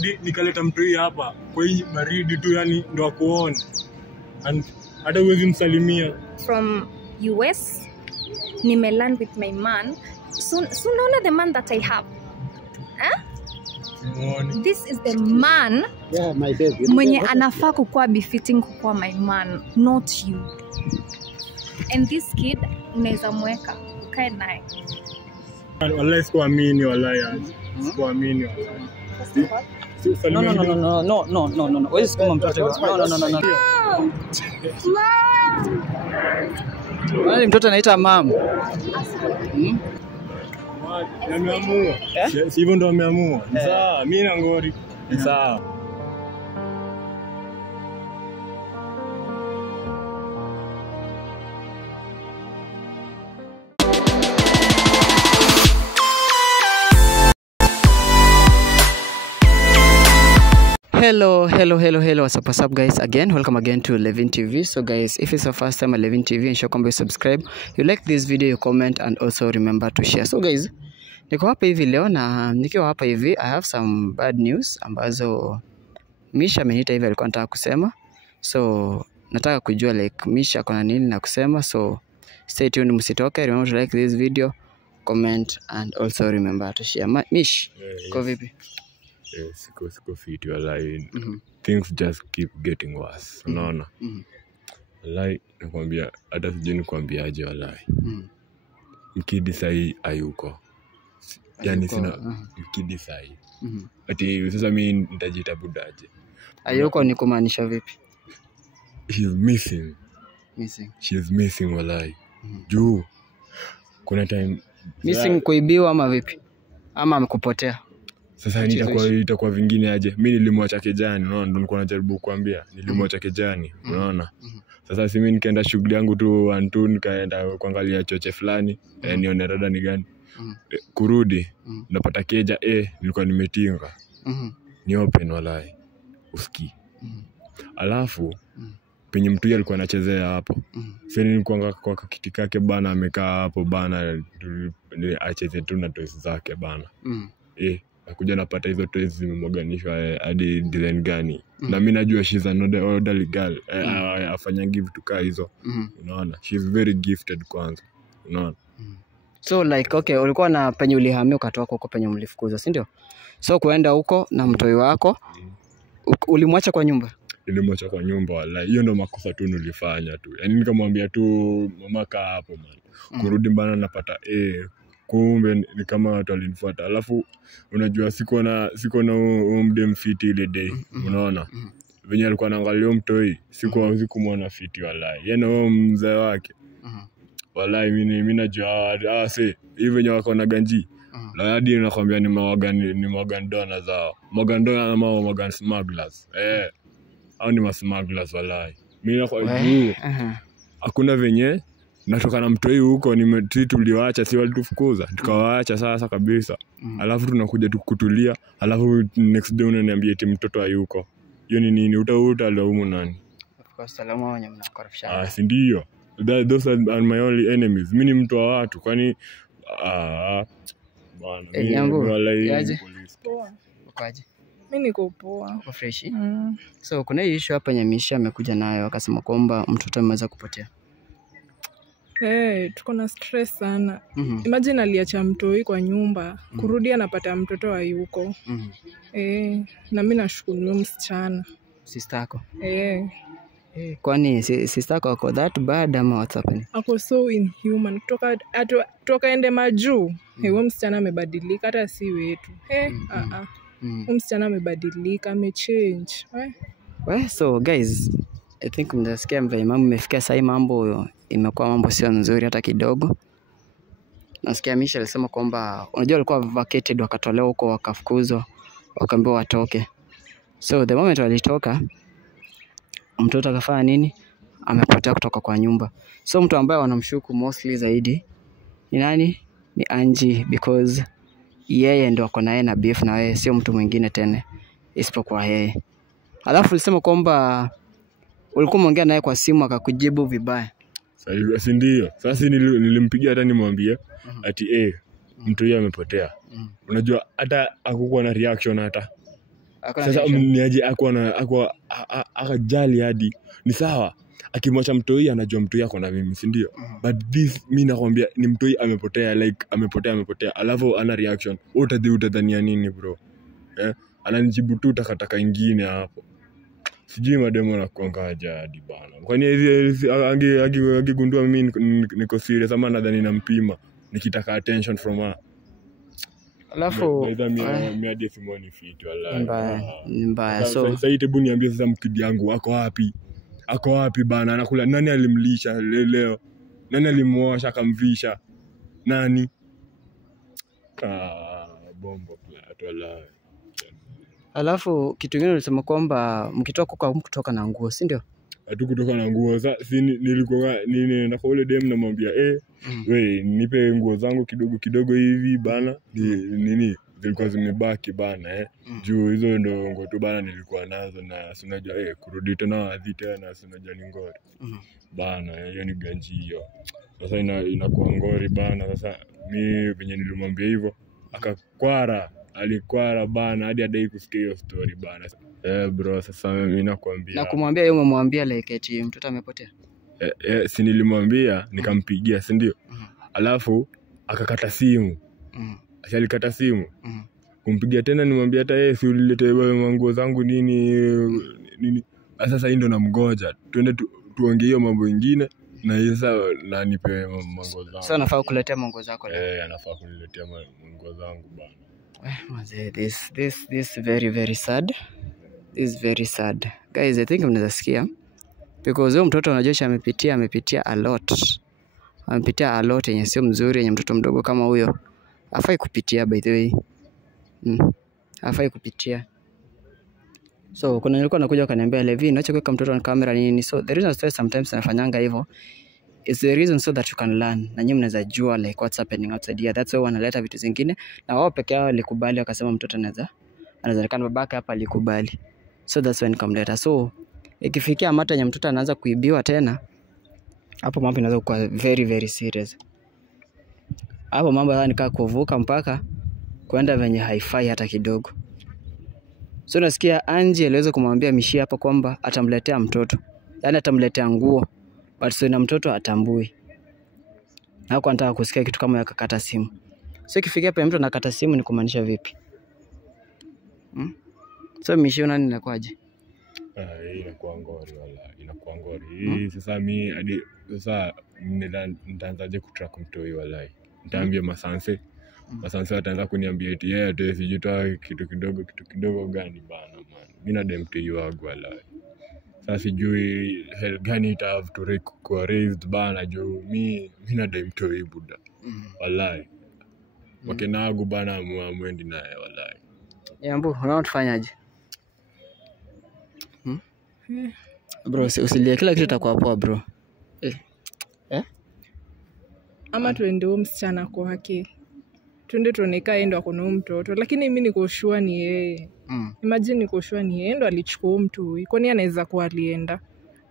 hadi nikaleta mtoi hapa kwa hii baridi tu, yani ndo akuone. And hata uwezi msalimia. From US, nimeland with my man. So unaona the man that I have. This is the man, yeah, my baby. Mwenye anafaa kukuwa befitting kukuwa my man, not you. And this kid unaweza mweka ukae naye. Wallahi sikuamini, wallahi sikuamini wallahi. No. Wewe sikuma mtoto. No. Wale mtoto anaita mama. Ameamua. Si hivyo ndo ameamua. Sawa, mimi na ngori. Sawa. Hello, what's up guys, again welcome again to Levin TV. So guys, if it's your first time at Levin TV, ensure kwamba you subscribe, you like this video, you comment, and also remember to share. So guys, niko hapa hivi leo, na nikiwa hapa hivi I have some bad news ambazo Misha ameniita hivi, alikuwa anataka kusema. So nataka kujua like Misha kuna nini na kusema. So stay tuned, msitoke. Remember to like this video, comment, and also remember to share. Mish, kwa vipi? Siko fit wallahi. Things just keep getting worse. Unaona? Wallahi nakwambia, hata sijui nikwambiaje wallahi. Mkidi sahi hayuko. Yani sina mkidi sahi. Ati sasa mimi nitajita budaje? Hayuko ni kumaanisha vipi? She's missing. She's missing wallahi. Juu kuna time missing kuibiwa ama vipi? Ama amekupotea? Sasa itakuwa vingine aje? Mimi nilimwacha kijani, unaona, ndo nilikuwa najaribu kukuambia. Nilimwacha kijani, unaona. Sasa si mimi nikaenda shughuli yangu tu antu, nikaenda kuangalia choche fulani, nione rada ni gani. Kurudi, napata keja nilikuwa nimetinga. Ni open wallahi. Usiki. Alafu penye mtu alikuwa anachezea hapo. Sasa nilikuwa kwa kiti kake bana, amekaa hapo bana, acheze tu na toys zake bana. Nakuja napata hizo toys zimemwaganishwa hadi design gani. Na mimi najua she's an orderly girl. Afanya vitu kama hizo. Unaona? She's very gifted kwanza. Unaona? So like okay, ulikuwa na penye ulihamia ukatoka huko penye mlifukuza, si ndio? So kuenda huko na mtoi wako, ulimwacha kwa nyumba? Nilimwacha kwa nyumba wallahi. Hiyo ndo makosa tu nilifanya tu. Yaani nikamwambia tu mama kaa hapo man. Kurudi bana napata kumbe ni kama watu walinifuata. Alafu unajua siko na mdem fiti ile day. Unaona? Venye alikuwa anaangalia mtoi, sikumwona fiti wallahi. Yeye na mzee wake. Wallahi mimi najua hivi venye wako na ganji. Na hadi nakwambia ni magandona zao. Magandona ama magan smugglers. Au ni smugglers wallahi. Mimi nakwambia hakuna venye natoka na mtoi huko, tuliwaacha, si walitufukuza, tukawaacha sasa kabisa. Alafu tunakuja tukutulia, alafu next day unaniambia eti mtoto hayuko. Hiyo ni nini? Utalaumu nani? Of course salamu wenye mnakorofishana. Si ndio? Those are my only enemies. Mimi ni mtu wa watu, kwani bwana mimi wallahi polisi. Ukaje? Mimi niko poa. Uko fresh? So kuna issue hapa Nyamisha amekuja nayo, akasema kwamba mtoto ameweza kupotea. Tuko na stress sana. Imagine aliacha mtoi kwa nyumba, kurudi anapata mtoto hayuko. Na mimi nashukuru msichana. Sister yako? Kwani sister yako ako that bad ama what's happening? Ako so inhuman. Toka ende majuu. Huyo msichana amebadilika, hata si wetu. Msichana amebadilika, amechange. So guys, I think mnasikia mambo imefikia sasa, mambo imekuwa mambo sio nzuri hata kidogo. Nasikia Misha alisema kwamba unajua walikuwa vacated, wakatolewa huko, wakafukuzwa, wakaambiwa watoke. So the moment walitoka, mtoto akafanya nini? Amepotea kutoka kwa nyumba. So mtu ambaye wanamshuku mostly zaidi ni nani? Ni Angie, because yeye ndo ako naye na beef na yeye, sio mtu mwingine tena isipokuwa yeye. Alafu alisema kwamba ulikuwa umeongea naye kwa simu akakujibu vibaya. Sasa ndio. Sasa nilimpigia hata nimwambie ati mtu yeye amepotea. Unajua hata hakukuwa na reaction hata. Sasa mniaje akajali hadi ni sawa. Akimwacha mtoi anajua mtoi ako na mimi, si ndio? But this mimi nakwambia ni mtoi amepotea, like amepotea. Alafu ana reaction. Utadhania nini bro? Ananijibu tu takataka ingine hapo. Sijui mademo na kuanga jadi bana. Kwani hizi angegundua mimi niko serious ama nadhani nampima nikitaka attention from her. Alafu mimi hadi simoni fit wala. Mbaya. So sasa hebu niambie sasa mkidi yangu ako wapi bana? Anakula nani? Alimlisha leo? Nani alimuosha akamvisha? Nani? Bombo plat wala. Alafu kitu kingine ulisema kwamba mkitoka kutoka na nguo, si ndio? Hatu kutoka na nguo. Sasa nilikuwa na kwa ule dem namwambia wewe nipe nguo zangu kidogo hivi bana. Nini zilikuwa zimebaki bana juu hizo ndo nguo tu bana nilikuwa nazo, na si unajua kurudi tena hadi tena si unajua ni ngori bana, hiyo ni ganji hiyo. Sasa inakuwa ngori bana. Sasa mimi venye nilimwambia hivyo alikwara bana hadi adai kusikia hiyo story bana. Bro, sasa mimi nakwambia. Na kumwambia yeye umemwambia like eti mtoto amepotea? Si nilimwambia nikampigia, si ndio? Alafu akakata simu. Alikata simu. Kumpigia tena nimwambia hata si ulilete manguo zangu nini. Sasa hii ndo namgoja. Twende tuongee hiyo mambo mengine na sasa na nipe manguo zangu. Sasa nafaa kuletea manguo zako leo. Anafaa kuniletea manguo zangu bana. Mazee, this very sad. This is very sad. Guys, I think mnaweza sikia because huyo mtoto unajua amepitia a lot. Amepitia a lot yenye sio mzuri, yenye mtoto mdogo kama huyo hafai kupitia, by the way. Hafai kupitia. So kuna nilikuwa nakuja akaniambia Levi, acha kuweka mtoto on camera nini. So the reason why sometimes nafanyanga hivyo is the reason so that you can learn. Na nyinyi mnaweza jua like what's happening outside here. That's why wanaleta vitu zingine. Na wao peke yao walikubali wakasema mtoto anaweza kana babake hapa alikubali. So that's when nikamleta. So ikifikia mata ya mtoto anaanza kuibiwa tena, hapo mambo inaweza kuwa very very serious. Hapo mambo yana nikaa kuvuka mpaka kwenda venye haifai hata kidogo. So nasikia Angie aliweza kumwambia Mishi hapa kwamba atamletea mtoto. Yaani atamletea nguo. But so na mtoto atambui. Hako anataka kusikia kitu kama yakakata simu. So ikifikia pale mtu anakata simu ni kumaanisha vipi? So Mishi unani inakwaje? Inakuwa ngori wala. Inakuwa ngori. Sasa mimi hadi sasa nitaanzaje kutrack mtoi wala. Nitaambia Masanse. Masanse ataanza kuniambia eti ati sijui kitu kidogo gani bana man. Mimi na dem mtoi wangu wala. Sasa sijui hell gani ita have to raised bana juu mimi na dem mtoi buda. Wallahi. Wakenagu bana muendi naye wallahi. Yambu, unaona tufanyaje? Bro, usilie, kila kitu itakuwa poa bro. Ama tuende huo msichana kwake. Tuende tuoneka yeye ndo akona mtoto, lakini mimi niko sure ni yeye. Imagine niko sure ni yeye ndo alichukua mtu huyu. Kwani anaweza kuwa alienda?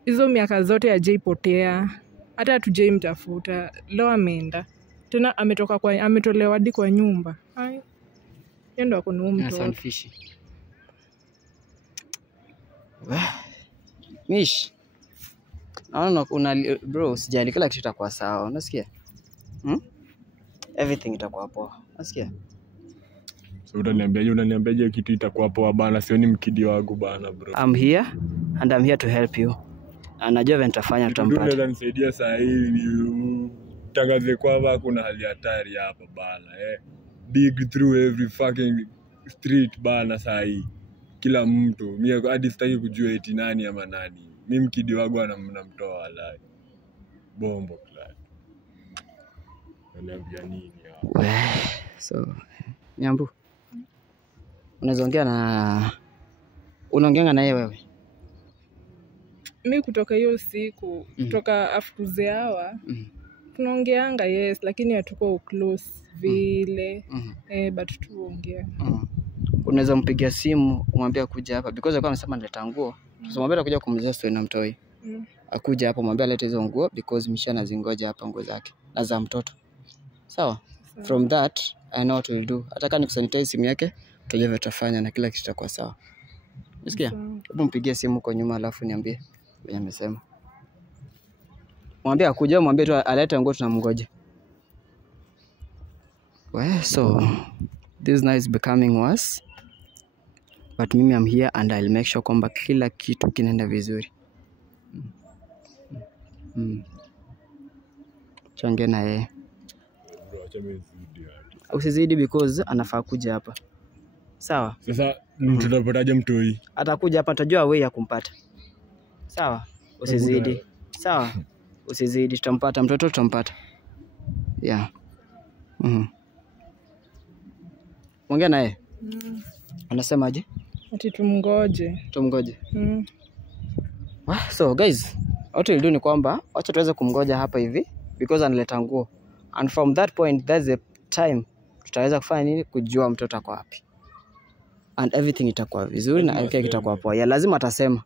Hizo miaka zote hajaipotea. Hata hatujai mtafuta. Leo ameenda. Tena ametolewa hadi kwa nyumba. Hai. Yeye ndo akona mtoto. Mish. Naona bro, usijali, kila kitu itakuwa sawa. Unasikia? Everything itakuwa poa. Unasikia? So unaniambiaje kitu itakuwa poa bana? Sioni mkidi wangu bana bro. I'm here and I'm here to help you. Anajua vile nitafanya tutampata. Unaweza nisaidia saa hii tangaze kwamba kuna hali hatari hapa bana dig through every fucking street bana saa hii. Kila mtu mimi hadi sitaki kujua eti nani ama nani. Mimi mkidi wangu anamtoa walai. Bombo plat. Ananiambia nini hapa? So Nyambu, unaongea na yeye wewe? Mimi kutoka hiyo siku, kutoka afukuze hawa, tunaongeanga yes, lakini hatuko close vile. But tuongea. Unaweza mpigia simu umwambie kuja hapa because alikuwa amesema nileta nguo. Tusimwambie atakuja kumleta story na mtoi. Akuja hapo mwambie alete hizo nguo because Misha anazingoja hapa nguo zake na za mtoto. Sawa? From that I know what we'll do. Hata kama nikusanitize simu yake, tutajua tutafanya na kila kitu kitakuwa sawa. Unasikia? Sawa. Hebu mpigie simu kwa nyuma alafu niambie venye amesema. Mwambie akuja, mwambie tu alete nguo tunamngoja. Well, so this now is becoming worse. But mimi I'm here and I'll make sure kwamba kila kitu kinaenda vizuri. Change na yeye. Bro, acha mimi nizidi hadi. Usizidi because anafaa kuja hapa. Sawa? Sasa tutapataje mtoi? Atakuja hapa tutajua way ya kumpata. Sawa? Usizidi. Sawa? Usizidi, tutampata mtoto, tutampata. Yeah. Ongea naye. Anasemaje? Ati tumngoje. Tumngoje. Mm. So guys, what we'll do ni kwamba acha tuweze kumngoja hapa hivi because analeta nguo. And from that point that's the time tutaweza kufanya nini, kujua mtoto ako wapi. And everything itakuwa vizuri na everything itakuwa poa. Ya lazima atasema.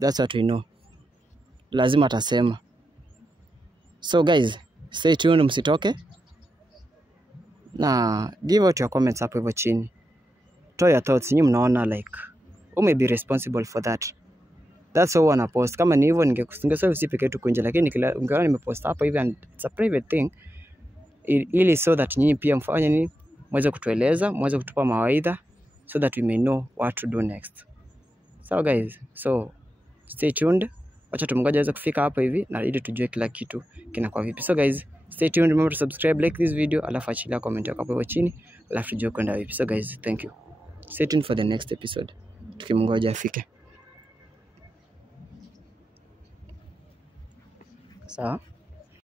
That's what we know. Lazima atasema. So guys, stay tuned, msitoke. Na give out your comments hapo hivyo chini. Toa your thoughts, nyinyi mnaona like who may be responsible for that. That's all wana post. Kama ni hivyo ningesema usipeke yetu kunje, lakini ungeona nimepost hapa hivi and it's a private thing. Ili so that nyinyi pia mfanye nini, mweze kutueleza, mweze kutupa mawaidha so that we may know what to do next. So guys, so stay tuned. Wacha tumngoje aweze kufika hapa hivi na ili tujue kila kitu kinakuwa vipi. So guys, stay tuned, remember to subscribe, like this video, alafu achilia comment yako hapo chini, alafu tujue kwenda vipi. So guys, thank you. Stay tuned for the next episode. Tukimngoja afike. Sawa?